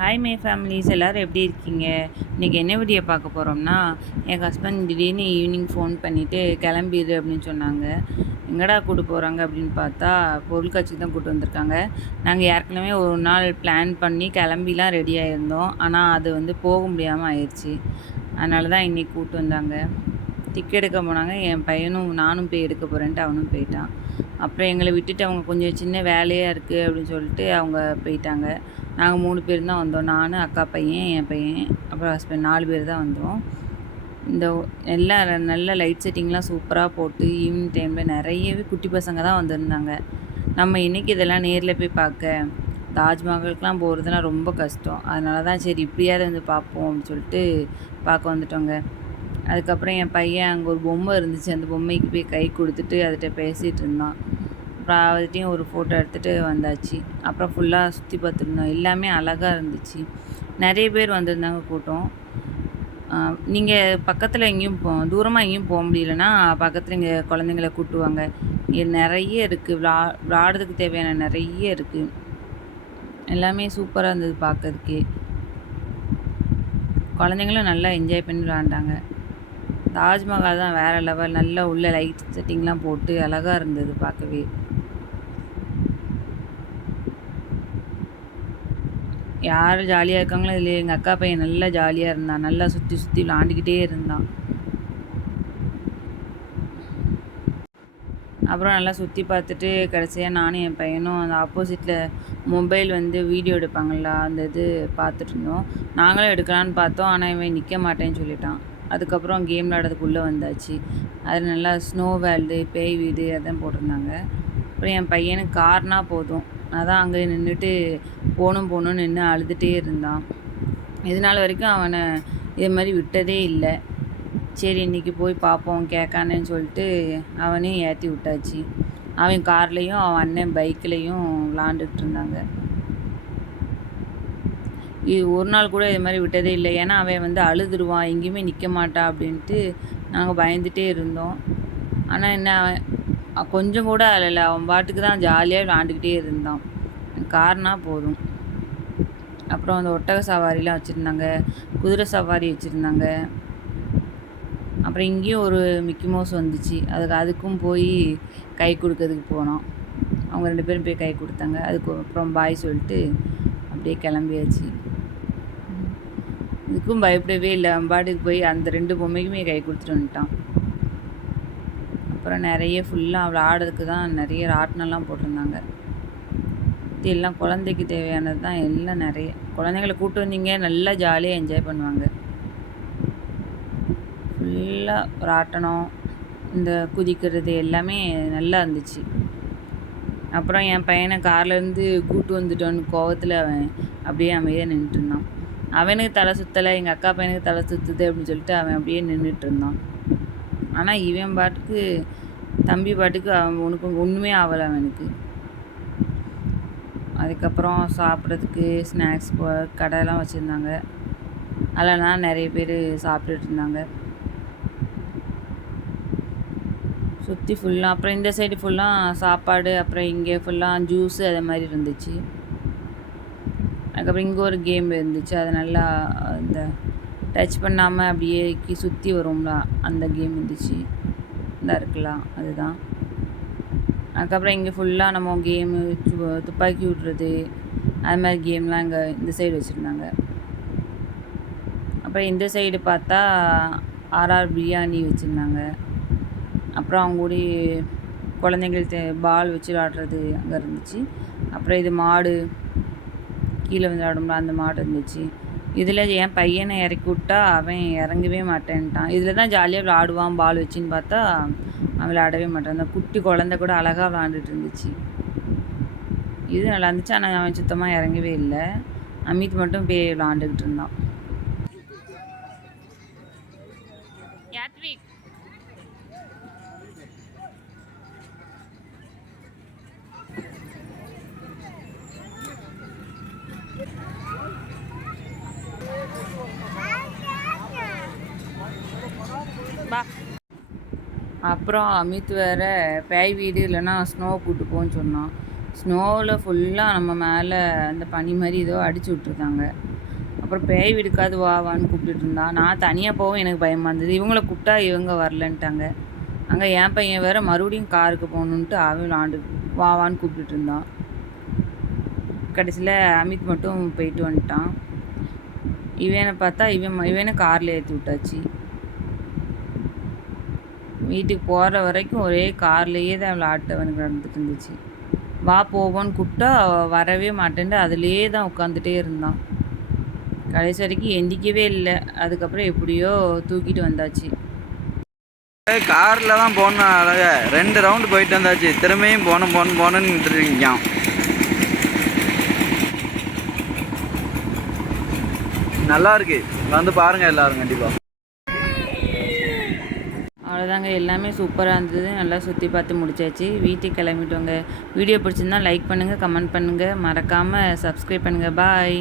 Hi my families எல்லோரும் எப்படி இருக்கீங்க? இன்றைக்கி என்ன வீடியோ பார்க்க போகிறோம்னா என் ஹஸ்பண்ட் திடீர்னு ஈவினிங் ஃபோன் பண்ணிவிட்டு கிளம்பிடு அப்படின்னு சொன்னாங்க. எங்கடா கூட்டு போகிறாங்க அப்படின்னு பார்த்தா பொருட்காட்சிக்கு தான் கூட்டு வந்திருக்காங்க. நாங்கள் ஏற்கனவே ஒரு நாள் பிளான் பண்ணி கிளம்பிலாம் ரெடி இருந்தோம் ஆனால் அது வந்து போக முடியாமல் ஆயிடுச்சு அதனால தான் இன்றைக்கி கூப்பிட்டு வந்தாங்க. டிக்கெட் எடுக்க போனாங்க. என் பையனும் நானும் போய் எடுக்க போகிறேன்ட்டு அவனும் போயிட்டான். அப்புறம் எங்களை விட்டுட்டு அவங்க கொஞ்சம் சின்ன வேலையாக இருக்குது அப்படின்னு சொல்லிட்டு அவங்க போயிட்டாங்க. நாங்கள் மூணு பேர் தான் வந்தோம். நான் அக்கா பையன் என் பையன் அப்புறம் ஹஸ்பண்ட் நாலு பேர் தான் வந்தோம். இந்த எல்லா நல்ல லைட் செட்டிங்லாம் சூப்பராக போட்டு ஈவினிங் டைமில் நிறையவே குட்டி பசங்க தான் வந்திருந்தாங்க. நம்ம இன்றைக்கி இதெல்லாம் நேரில் போய் பார்க்க தாஜ்மஹாலுக்கெலாம் போகிறதுலாம் ரொம்ப கஷ்டம். அதனால தான் சரி இப்படியாவது வந்து பார்ப்போம் அப்படின்னு சொல்லிட்டு பார்க்க வந்துட்டோங்க. அதுக்கப்புறம் என் பையன் அங்கே ஒரு பொம்மை இருந்துச்சு. அந்த பொம்மைக்கு போய் கை கொடுத்துட்டு அதுகிட்ட பேசிகிட்டு இருந்தான். அப்புறம் ஒரு ஃபோட்டோ எடுத்துகிட்டு வந்தாச்சு. அப்புறம் ஃபுல்லாக சுற்றி பார்த்துருந்தோம். எல்லாமே அழகாக இருந்துச்சு. நிறைய பேர் வந்திருந்தாங்க கூட்டம். நீங்கள் பக்கத்தில் எங்கேயும் போ தூரமாக எங்கேயும் போக முடியலன்னா பக்கத்தில் இங்கே குழந்தைங்கள கூட்டுவாங்க. இங்கே நிறைய இருக்குது விளா விளாடுறதுக்கு தேவையான நிறைய இருக்குது எல்லாமே சூப்பராக இருந்தது பார்க்கறதுக்கே. குழந்தைங்களும் நல்லா என்ஜாய் பண்ணி விளாண்டாங்க. தாஜ்மஹால் தான் வேறு லெவல் நல்லா உள்ள லைட் செட்டிங்லாம் போட்டு அழகாக இருந்தது பார்க்கவே. யார் ஜாலியாக இருக்காங்களோ இல்லை எங்கள் அக்கா பையன் நல்லா ஜாலியாக இருந்தான் நல்லா சுற்றி சுற்றி விளாண்டுக்கிட்டே இருந்தான் அப்புறம் நல்லா சுற்றி பார்த்துட்டு கடைசியாக நானும் என் பையனும் அந்த ஆப்போசிட்டில் மொபைல் வந்து வீடியோ எடுப்பாங்கள்ல அந்த இது பார்த்துட்டு இருந்தோம். நாங்களும் எடுக்கலான்னு பார்த்தோம் ஆனால் இவன் நிற்க மாட்டேன்னு சொல்லிட்டான். அதுக்கப்புறம் கேம் விளாடுறதுக்குள்ளே வந்தாச்சு. அது நல்லா ஸ்னோ வேல்டு பேய் வீடு அதான் போட்டிருந்தாங்க. அப்புறம் என் பையனுக்கு கார்னால் போதும். அதான் அங்கே நின்றுட்டு போகணும் போகணும்னு நின்று அழுதுகிட்டே இருந்தான். இதனால் வரைக்கும் அவனை இது மாதிரி விட்டதே இல்லை. சரி இன்றைக்கி போய் பார்ப்போம் கேட்கானேன்னு சொல்லிட்டு அவனையும் ஏற்றி விட்டாச்சு. அவன் கார்லேயும் அவன் அண்ணன் பைக்லேயும் விளாண்டுட்டு இருந்தாங்க. இது ஒரு நாள் கூட இது மாதிரி விட்டதே இல்லை. ஏன்னா அவன் வந்து அழுதுருவான் எங்கேயுமே நிற்க மாட்டான் அப்படின்ட்டு நாங்கள் பயந்துகிட்டே இருந்தோம். ஆனால் என்ன அவன் கொஞ்சம் கூட அழலை. அவன் பாட்டுக்கு தான் ஜாலியாக விளாண்டுக்கிட்டே இருந்தான். கார்னா போதும். அப்புறம் அந்த ஒட்டக சவாரிலாம் வச்சுருந்தாங்க. குதிரை சவாரி வச்சுருந்தாங்க. அப்புறம் இங்கேயும் ஒரு மிக்கி மவுஸ் வந்துச்சு. அதுக்கு அதுக்கும் போய் கை கொடுக்கறதுக்கு போனோம் அவங்க ரெண்டு பேரும் போய் கை கொடுத்தாங்க. அதுக்கு அப்புறம் பாய் சொல்லிட்டு அப்படியே கிளம்பியாச்சு. இதுக்கும் பயப்படவே இல்லை. அவன் பாட்டுக்கு போய் அந்த ரெண்டு பொம்மைக்குமே கை கொடுத்துட்டு வந்துட்டான். அப்புறம் நிறைய ஃபுல்லாக விளாடுறதுக்கு ஆடுறதுக்கு தான் நிறைய ராட்டினம்லாம் போட்டிருந்தாங்க. இது எல்லாம் குழந்தைக்கு தேவையானது தான் எல்லாம் நிறைய. குழந்தைங்கள கூப்பிட்டு வந்தீங்க நல்லா ஜாலியாக என்ஜாய் பண்ணுவாங்க. ஃபுல்லாக ராட்டனம் இந்த குதிக்கிறது எல்லாமே நல்லா இருந்துச்சு. அப்புறம் என் பையனை கார்லேருந்து கூட்டு வந்துட்டோன்னு கோவத்தில் அவன் அப்படியே அமைதியாக நின்றுட்டு இருந்தான். அவனுக்கு தலை சுற்றலை எங்கள் அக்கா பையனுக்கு தலை சுற்றுது அப்படின்னு சொல்லிட்டு அவன் அப்படியே நின்றுட்டு இருந்தான். ஆனால் இவன் பாட்டுக்கு தம்பி பாட்டுக்கு அவன் உனக்கு ஒன்றுமே ஆகலை அவனுக்கு. அதுக்கப்புறம் சாப்பிட்றதுக்கு ஸ்நாக்ஸ் கடையெல்லாம் வச்சுருந்தாங்க. அதெல்லாம் நிறைய பேர் சாப்பிட்டுட்டு இருந்தாங்க. சுற்றி ஃபுல்லாக அப்புறம் இந்த சைடு ஃபுல்லாக சாப்பாடு அப்புறம் இங்கே ஃபுல்லாக ஜூஸு அதை மாதிரி இருந்துச்சு. அதுக்கப்புறம் இங்கே ஒரு கேம் இருந்துச்சு. அது நல்லா இந்த டச் பண்ணாமல் அப்படியே சுற்றி வரும்ல அந்த கேம் இருந்துச்சு இந்த இருக்கலாம் அதுதான். அதுக்கப்புறம் இங்கே ஃபுல்லாக நம்ம கேமு துப்பாக்கி விட்றது அது மாதிரி கேம்லாம் இங்கே இந்த சைடு வச்சுருந்தாங்க. அப்புறம் இந்த சைடு பார்த்தா ஆர்ஆர் பிரியாணி வச்சுருந்தாங்க. அப்புறம் அவங்க கூட குழந்தைங்களுக்கு பால் வச்சு விளாடுறது அங்கே இருந்துச்சு. அப்புறம் இது மாடு கீழே வந்து விளாடும்ல அந்த மாடு இருந்துச்சு. இதில் என் பையனை இறக்கி விட்டா அவன் இறங்கவே மாட்டேன்ட்டான். இதில் தான் ஜாலியாக விளாடுவான் பால் வச்சுன்னு பார்த்தா அவன் விளாடவே மாட்டான். அந்த குட்டி குழந்த கூட அழகாக விளாண்டுட்டு இருந்துச்சு. இது நல்லா இருந்துச்சு. ஆனால் அவன் சுத்தமாக இறங்கவே இல்லை. அமித் மட்டும் போய் விளாண்டுக்கிட்டு இருந்தான். யாத்விக். பா. அப்புறம் அமித் வேற பேய் வீடு இல்லைன்னா ஸ்னோ கூட்டு போன்னு சொன்னான். ஸ்னோவில் ஃபுல்லாக நம்ம மேலே அந்த பனி மாதிரி ஏதோ அடிச்சு விட்ருக்காங்க அப்புறம் பேய் வீடுக்காது வா வான்னு கூப்பிட்டுட்டு இருந்தான். நான் தனியாக போகவும் எனக்கு பயமாக இருந்தது. இவங்கள கூப்பிட்டா இவங்க வரலன்ட்டாங்க. அங்கே என் பையன் வேற மறுபடியும் காருக்கு போகணுன்ட்டு அவன் விளாண்டு வா வான்னு கூப்பிட்டுட்டு இருந்தான். கடைசியில் அமித் மட்டும் போயிட்டு வந்துட்டான். இவனை பார்த்தா இவன் இவனை காரில் ஏற்றி விட்டாச்சு. வீட்டுக்கு போகிற வரைக்கும் ஒரே கார்லேயே தான் அவளை ஆட்டவனுக்கு நடந்துட்டு இருந்துச்சு. வா போவோன்னு கூப்பிட்டா வரவே மாட்டேன்ட்டு அதுலேயே தான் உட்காந்துட்டே இருந்தான். கடைசி வரைக்கும் எந்திக்கவே இல்லை. அதுக்கப்புறம் எப்படியோ தூக்கிட்டு வந்தாச்சு. காரில் தான் போகணும் அழக. ரெண்டு ரவுண்டு போயிட்டு வந்தாச்சு. திரும்பியும் போகணும் போகணும் போகணும்னு நின்றுருக்கான் நல்லா இருக்கு. வந்து பாருங்க எல்லாரும் கண்டிப்பாக அவ்வளோதாங்க எல்லாமே சூப்பராக இருந்தது. நல்லா சுற்றி பார்த்து முடிச்சாச்சு. வீட்டுக்கு கிளம்பிட்டோங்க. வீடியோ பிடிச்சிருந்தா லைக் பண்ணுங்கள் கமெண்ட் பண்ணுங்கள் மறக்காமல் சப்ஸ்கிரைப் பண்ணுங்கள் பாய்